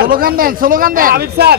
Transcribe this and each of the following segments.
Slogan দেন slogan দেন Abib sir.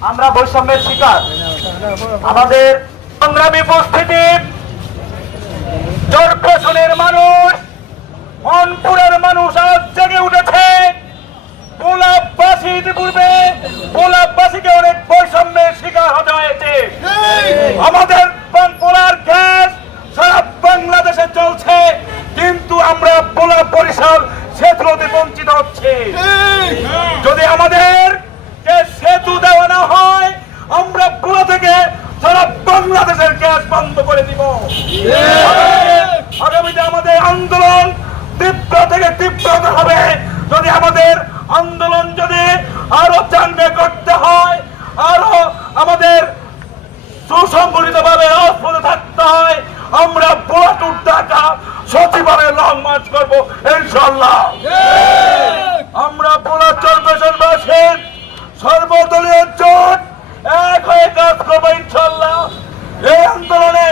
আমরা বৈষম্যের শিকার। আমাদের সংগ্রামী উপস্থিতি জোর মানুষ মনপুরের মানুষ আজ জেগে উঠেছে গোলাপবাসী ইতিপূর্বে গোলাপবাসীকে অনেক বৈষম্যের শিকার হতে হয়েছে আমাদের পোলার গ্যাস সারা বাংলাদেশে চলছে কিন্তু আমরা পোলা পরিসর সেতু হতে বঞ্চিত হচ্ছে যদি আমাদের যে সেতু দেওয়া না হয় আমরা পোলা থেকে সারা বাংলাদেশের গ্যাস বন্ধ করে দিব আগামীতে আমাদের আন্দোলন তীব্র থেকে তীব্রতর হবে। যদি আমাদের আন্দোলন যদি আরও চাঙ্গে করতে হয়, আরও আমাদের সুসংগঠিত ভাবে থাকতে হয়, আমরা বোলাটুর ঢাকা সচিবালয়ে লং মার্চ করব ইনশাল্লাহ আমরা বোলা চরপেশনবাসীর সর্বদলীয় জোট এক হয়ে কাজ করব ইনশাল্লাহ এই আন্দোলনে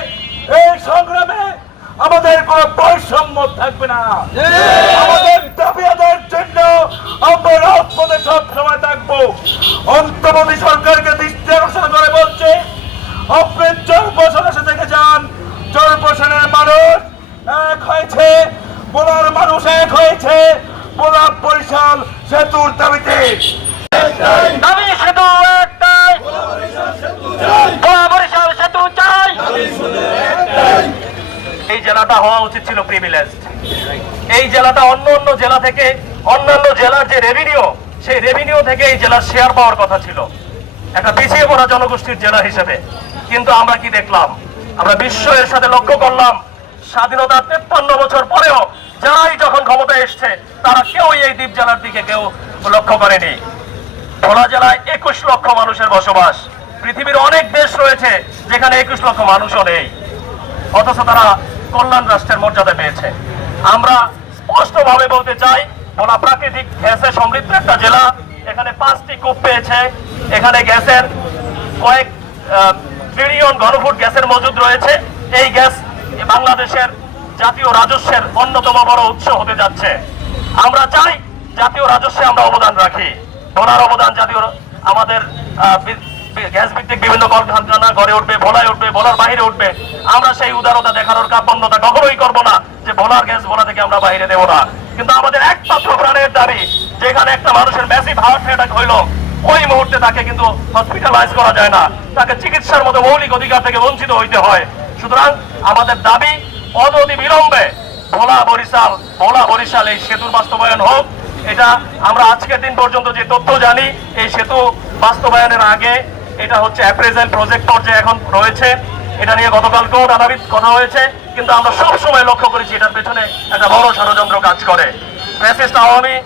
এই সংগ্রামে আমাদের কোনো বৈষম্য থাকবে না। আমাদের দাবি আদায়ের জন্য আমরা রাজপথে সব সময় থাকব। অন্তর্বর্তী সরকারকে দৃষ্টি আকর্ষণ করে বলছে আপনি চরপোষণ এসে দেখে যান। চরপোষণের মানুষ এক হয়েছে বোলার মানুষ এক হয়েছে বোলা বরিশাল সেতুর দাবিতে। দাবি সেতু একটাই বোলা বরিশাল সেতু চাই এই জেলাটা হওয়া উচিত ছিল প্রিভিলেজ। এই জেলাটা অন্য অন্য জেলা থেকে, অন্যান্য জেলার যে রেভিনিউ সেই রেভিনিউ থেকে এই জেলার শেয়ার পাওয়ার কথা ছিল। একটা পিছিয়ে পড়া জনগোষ্ঠীর জেলা হিসেবে। কিন্তু আমরা কি দেখলাম? আমরা বিশ্ব এর সাথে লক্ষ্য করলাম, স্বাধীনতার তেপ্পান্ন বছর পরেও যারাই যখন ক্ষমতা এসছে, তারা কেউ এই দ্বীপ জেলার দিকে কেউ লক্ষ্য করেনি। ভোলা জেলায় একুশ লক্ষ মানুষের বসবাস। পৃথিবীর অনেক দেশ রয়েছে যেখানে একুশ লক্ষ মানুষও নেই। অথচ তারা কল্যাণ রাষ্ট্রের মর্যাদা পেয়েছে। আমরা স্পষ্টভাবে বলতে চাই ভোলা প্রাকৃতিক গ্যাসে সমৃদ্ধ একটা জেলা, এখানে পাঁচটি কূপ পেয়েছে। এখানে গ্যাসের কয়েক ট্রিলিয়ন ঘনফুট গ্যাসের মজুদ রয়েছে। এই গ্যাস বাংলাদেশের জাতীয় রাজস্বের অন্যতম বড় উৎস হতে যাচ্ছে। আমরা চাই জাতীয় রাজস্বে আমরা অবদান রাখি। ভোলার অবদান জাতীয়, আমাদের আহ, বি- বি- গ্যাস ভিত্তিক বিভিন্ন কলকারখানা গড়ে উঠবে ভোলায় উঠবে ভোলার বাইরে উঠবে। আমরা সেই উদারতা দেখানোর কাপন্নতা কখনোই করব না যে ভোলার গ্যাস ভোলা থেকে আমরা বাইরে দেবো না। কিন্তু আমাদের একমাত্র প্রাণের দাবি যেখানে একটা মানুষের ম্যাসিভ হার্ট অ্যাটাক হইল ওই মুহূর্তে তাকে কিন্তু হসপিটালাইজ করা যায় না। তাকে চিকিৎসার মতো মৌলিক অধিকার থেকে বঞ্চিত হইতে হয়। সুতরাং আমাদের দাবি অনতি বিলম্বে ভোলা বরিশাল ভোলা বরিশাল এই সেতুর বাস্তবায়ন হোক। এটা আমরা আজকের দিন পর্যন্ত যে তথ্য জানি এই সেতু বাস্তবায়নের আগে এটা হচ্ছে অ্যাপ্রেজেন্ট প্রজেক্ট পর্যায়ে এখন রয়েছে। এটা নিয়ে গতকালকেও নানাবিধ কথা হয়েছে, কিন্তু আমরা সব সময় লক্ষ্য করেছি এটার পেছনে একটা বড় ষড়যন্ত্র কাজ করে। ফ্যাসিস্ট আওয়ামী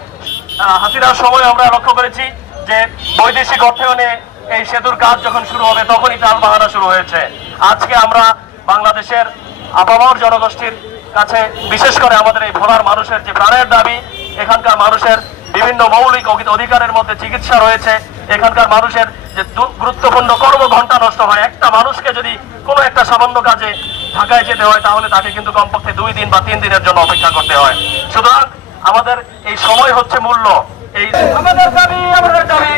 হাসিনার সময় আমরা লক্ষ্য করেছি যে বৈদেশিক অর্থায়নে এই সেতুর কাজ যখন শুরু হবে, তখনই টাল বাহানা শুরু হয়েছে। আজকে আমরা বাংলাদেশের আপামর জনগোষ্ঠীর কাছে, বিশেষ করে আমাদের এই ভোলার মানুষের যে প্রাণের দাবি, এখানকার মানুষের বিভিন্ন মৌলিক অধি- অধিকারের মধ্যে চিকিৎসা রয়েছে, এখানকার মানুষের যে গুরুত্বপূর্ণ কর্ম ঘণ্টা নষ্ট হয়। একটা মানুষকে যদি কোনো একটা সামান্য কাজে ঢাকায় যেতে হয়, তাহলে তাকে কিন্তু কমপক্ষে দুই দিন বা তিন দিনের জন্য অপেক্ষা করতে হয়। সুতরাং আমাদের এই সময় হচ্ছে মূল্য। এই আমাদের দাবি আমাদের দাবি।